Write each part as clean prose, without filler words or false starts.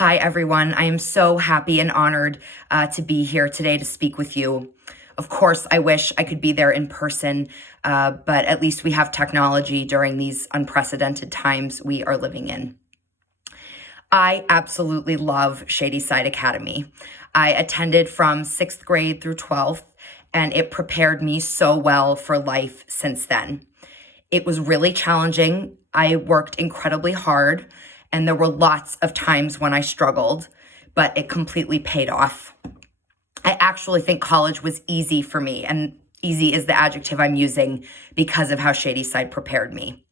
Hi, everyone. I am so happy and honored to be here today to speak with you. Of course, I wish I could be there in person, but at least we have technology during these unprecedented times we are living in. I absolutely love Shady Side Academy. I attended from 6th grade through 12th, and it prepared me so well for life since then. It was really challenging. I worked incredibly hard, and there were lots of times when I struggled, but it completely paid off. I actually think college was easy for me, and easy is the adjective I'm using because of how Shady Side prepared me.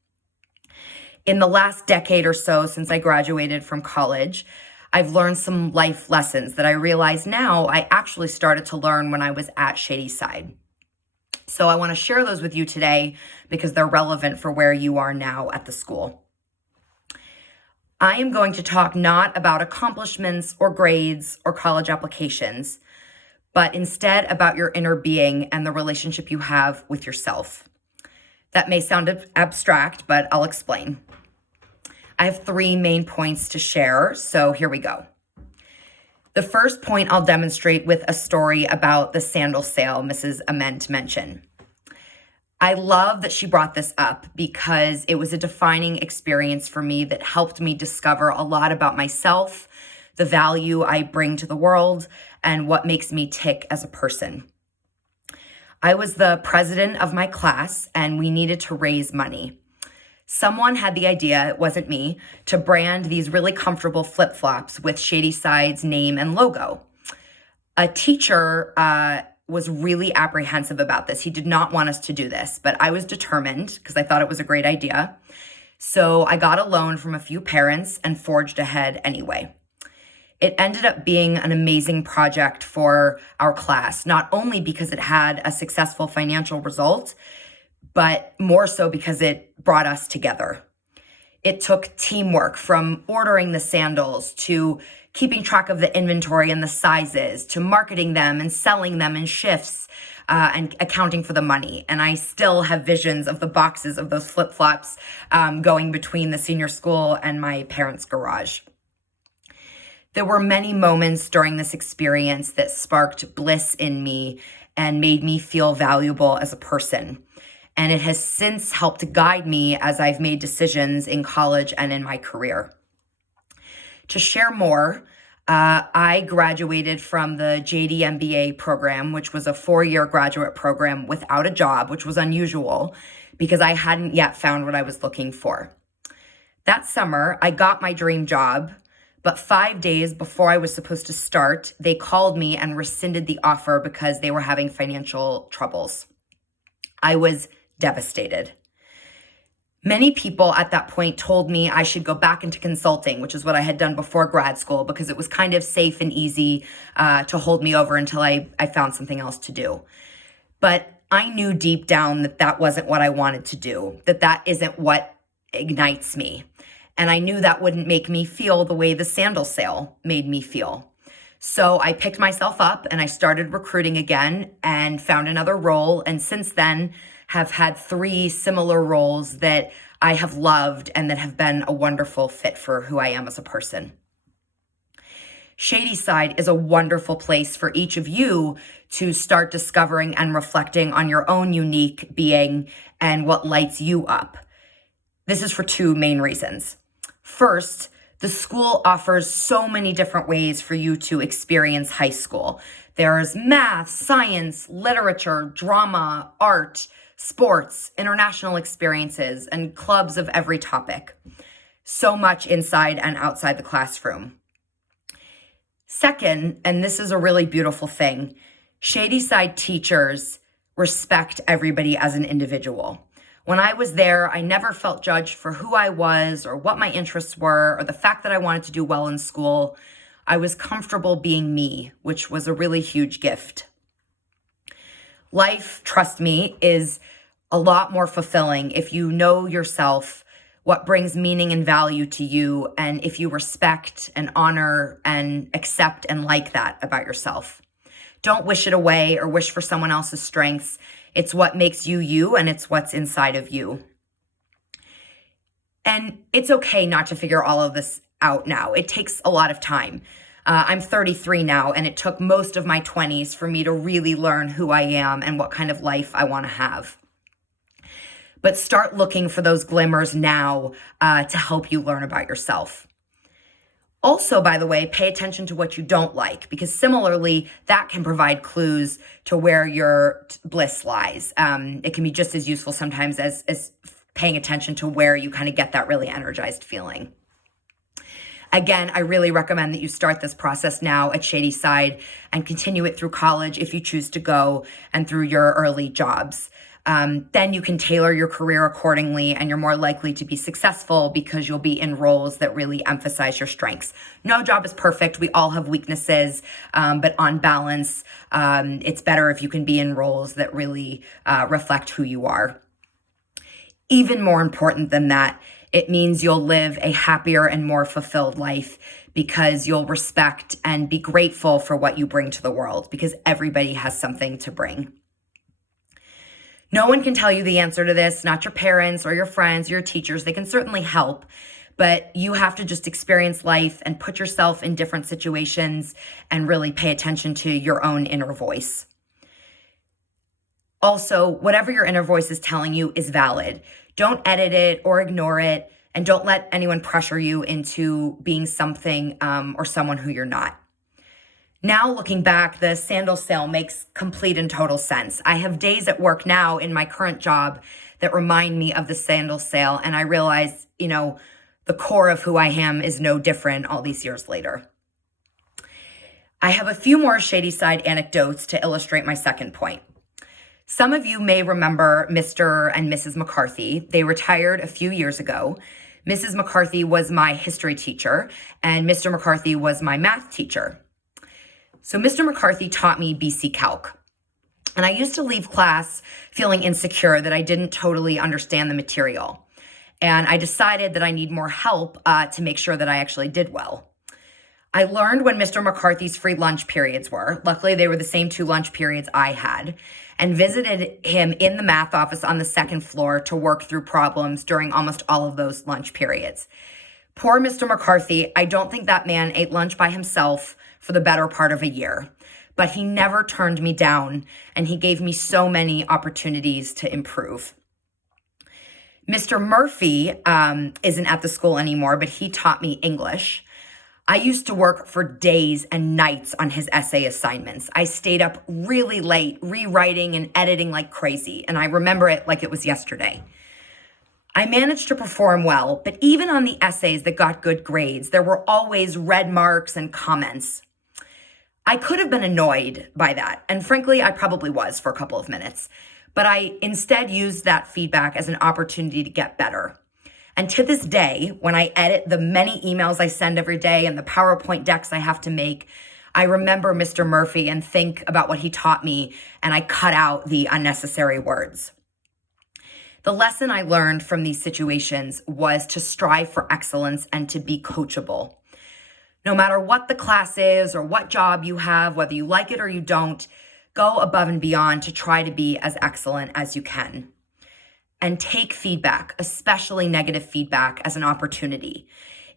In the last decade or so since I graduated from college, I've learned some life lessons that I realize now I actually started to learn when I was at Shady Side. So I want to share those with you today because they're relevant for where you are now at the school. I am going to talk not about accomplishments or grades or college applications, but instead about your inner being and the relationship you have with yourself. That may sound abstract, but I'll explain. I have 3 main points to share, so here we go. The first point I'll demonstrate with a story about the sandal sale Mrs. Ament mentioned. I love that she brought this up because it was a defining experience for me that helped me discover a lot about myself, the value I bring to the world, and what makes me tick as a person. I was the president of my class, and we needed to raise money. Someone had the idea, it wasn't me, to brand these really comfortable flip-flops with Shady Side's name and logo. A teacher was really apprehensive about this. He did not want us to do this, but I was determined because I thought it was a great idea. So I got a loan from a few parents and forged ahead anyway. It ended up being an amazing project for our class, not only because it had a successful financial result, but more so because it brought us together. It took teamwork from ordering the sandals to keeping track of the inventory and the sizes to marketing them and selling them in shifts and accounting for the money. And I still have visions of the boxes of those flip-flops going between the senior school and my parents' garage. There were many moments during this experience that sparked bliss in me and made me feel valuable as a person. And it has since helped guide me as I've made decisions in college and in my career. To share more, I graduated from the JD MBA program, which was a 4-year graduate program without a job, which was unusual because I hadn't yet found what I was looking for. That summer, I got my dream job, but 5 days before I was supposed to start, they called me and rescinded the offer because they were having financial troubles. I was devastated. Many people at that point told me I should go back into consulting, which is what I had done before grad school, because it was kind of safe and easy to hold me over until I found something else to do. But I knew deep down that that wasn't what I wanted to do, that isn't what ignites me. And I knew that wouldn't make me feel the way the sandal sale made me feel. So I picked myself up and I started recruiting again and found another role. And since then, have had 3 similar roles that I have loved and that have been a wonderful fit for who I am as a person. Shady Side is a wonderful place for each of you to start discovering and reflecting on your own unique being and what lights you up. This is for 2 main reasons. First, the school offers so many different ways for you to experience high school. There's math, science, literature, drama, art, sports, international experiences, and clubs of every topic. So much inside and outside the classroom. Second, and this is a really beautiful thing, Shady Side teachers respect everybody as an individual. When I was there, I never felt judged for who I was or what my interests were or the fact that I wanted to do well in school. I was comfortable being me, which was a really huge gift. Life, trust me, is a lot more fulfilling if you know yourself, what brings meaning and value to you, and if you respect and honor and accept and like that about yourself. Don't wish it away or wish for someone else's strengths. It's what makes you you, and it's what's inside of you. And it's okay not to figure all of this out now. It takes a lot of time. I'm 33 now, and it took most of my 20s for me to really learn who I am and what kind of life I want to have. But start looking for those glimmers now to help you learn about yourself. Also, by the way, pay attention to what you don't like, because similarly, that can provide clues to where your bliss lies. It can be just as useful sometimes as paying attention to where you kind of get that really energized feeling. Again, I really recommend that you start this process now at Shady Side and continue it through college if you choose to go, and through your early jobs. Then you can tailor your career accordingly, and you're more likely to be successful because you'll be in roles that really emphasize your strengths. No job is perfect. We all have weaknesses, but on balance, it's better if you can be in roles that really reflect who you are. Even more important than that, it means you'll live a happier and more fulfilled life, because you'll respect and be grateful for what you bring to the world, because everybody has something to bring. No one can tell you the answer to this, not your parents or your friends or your teachers. They can certainly help, but you have to just experience life and put yourself in different situations and really pay attention to your own inner voice. Also, whatever your inner voice is telling you is valid. Don't edit it or ignore it, and don't let anyone pressure you into being something or someone who you're not. Now, looking back, the sandal sale makes complete and total sense. I have days at work now in my current job that remind me of the sandal sale, and I realize, the core of who I am is no different all these years later. I have a few more Shady Side anecdotes to illustrate my second point. Some of you may remember Mr. and Mrs. McCarthy. They retired a few years ago. Mrs. McCarthy was my history teacher, and Mr. McCarthy was my math teacher. So Mr. McCarthy taught me BC Calc. And I used to leave class feeling insecure that I didn't totally understand the material. And I decided that I need more help to make sure that I actually did well. I learned when Mr. McCarthy's free lunch periods were. Luckily, they were the same 2 lunch periods I had, and visited him in the math office on the 2nd floor to work through problems during almost all of those lunch periods. Poor Mr. McCarthy, I don't think that man ate lunch by himself for the better part of a year, but he never turned me down, and he gave me so many opportunities to improve. Mr. Murphy isn't at the school anymore, but he taught me English. I used to work for days and nights on his essay assignments. I stayed up really late, rewriting and editing like crazy, and I remember it like it was yesterday. I managed to perform well, but even on the essays that got good grades, there were always red marks and comments. I could have been annoyed by that, and frankly, I probably was for a couple of minutes, but I instead used that feedback as an opportunity to get better. And to this day, when I edit the many emails I send every day and the PowerPoint decks I have to make, I remember Mr. Murphy and think about what he taught me, and I cut out the unnecessary words. The lesson I learned from these situations was to strive for excellence and to be coachable. No matter what the class is or what job you have, whether you like it or you don't, go above and beyond to try to be as excellent as you can. And take feedback, especially negative feedback, as an opportunity.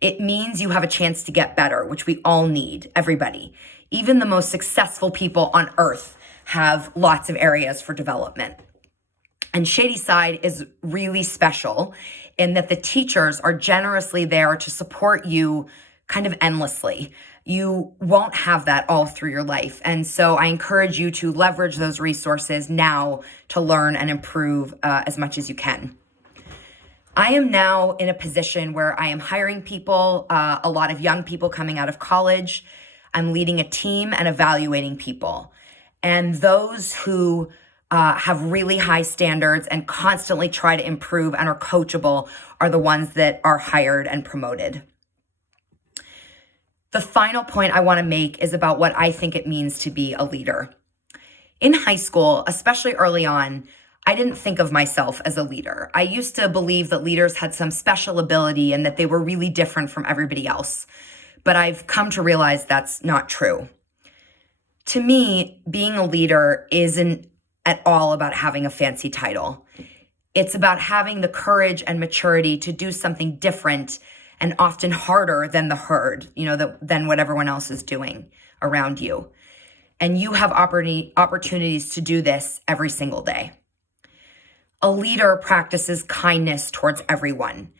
It means you have a chance to get better, which we all need, everybody. Even the most successful people on earth have lots of areas for development. And Shady Side is really special in that the teachers are generously there to support you kind of endlessly. You won't have that all through your life. And so I encourage you to leverage those resources now to learn and improve as much as you can. I am now in a position where I am hiring people, a lot of young people coming out of college. I'm leading a team and evaluating people. And those who have really high standards and constantly try to improve and are coachable are the ones that are hired and promoted. The final point I want to make is about what I think it means to be a leader. In high school, especially early on, I didn't think of myself as a leader. I used to believe that leaders had some special ability and that they were really different from everybody else. But I've come to realize that's not true. To me, being a leader isn't at all about having a fancy title. It's about having the courage and maturity to do something different and often harder than the herd, than what everyone else is doing around you. And you have opportunities to do this every single day. A leader practices kindness towards everyone.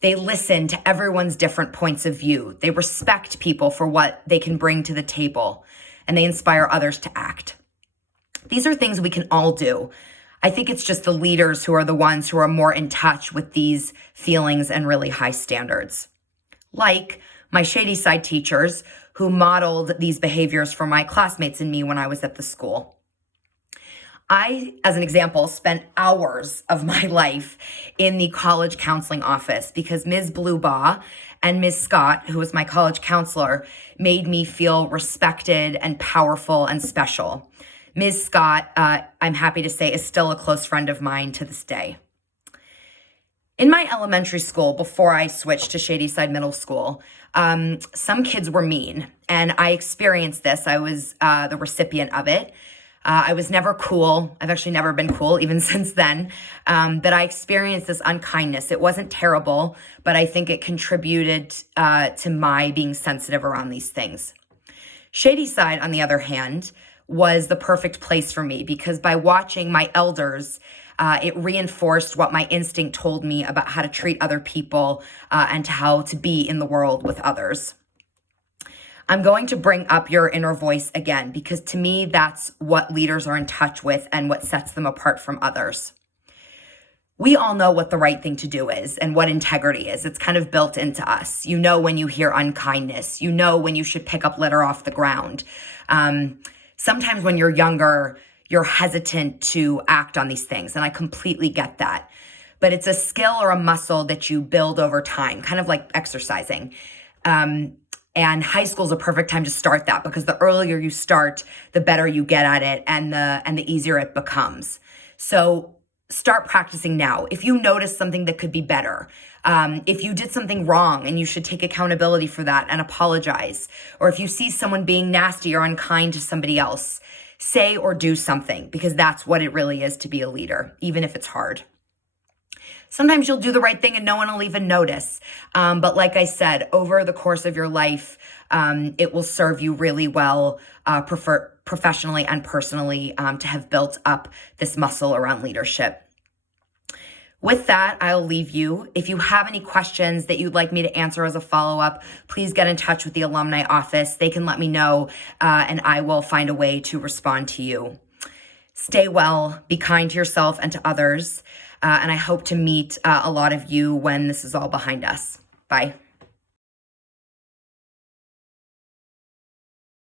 They listen to everyone's different points of view. They respect people for what they can bring to the table, and they inspire others to act. These are things we can all do. I think it's just the leaders who are the ones who are more in touch with these feelings and really high standards. Like my Shady Side teachers who modeled these behaviors for my classmates and me when I was at the school. I, as an example, spent hours of my life in the college counseling office because Ms. Bluebaugh and Ms. Scott, who was my college counselor, made me feel respected and powerful and special. Ms. Scott, I'm happy to say, is still a close friend of mine to this day. In my elementary school, before I switched to Shady Side Middle School, some kids were mean, and I experienced this. I was the recipient of it. I was never cool. I've actually never been cool, even since then. But I experienced this unkindness. It wasn't terrible, but I think it contributed to my being sensitive around these things. Shady Side, on the other hand, was the perfect place for me because by watching my elders, it reinforced what my instinct told me about how to treat other people and how to be in the world with others. I'm going to bring up your inner voice again because to me, that's what leaders are in touch with and what sets them apart from others. We all know what the right thing to do is and what integrity is. It's kind of built into us. You know when you hear unkindness. You know when you should pick up litter off the ground. Sometimes when you're younger, you're hesitant to act on these things, and I completely get that. But it's a skill or a muscle that you build over time, kind of like exercising. And high school is a perfect time to start that because the earlier you start, the better you get at it and the easier it becomes. So start practicing now. If you notice something that could be better, if you did something wrong and you should take accountability for that and apologize, or if you see someone being nasty or unkind to somebody else, say or do something because that's what it really is to be a leader, even if it's hard. Sometimes you'll do the right thing and no one will even notice. But like I said, over the course of your life, it will serve you really well, professionally and personally, to have built up this muscle around leadership. With that, I'll leave you. If you have any questions that you'd like me to answer as a follow-up, please get in touch with the alumni office. They can let me know, and I will find a way to respond to you. Stay well, be kind to yourself and to others. And I hope to meet a lot of you when this is all behind us. Bye.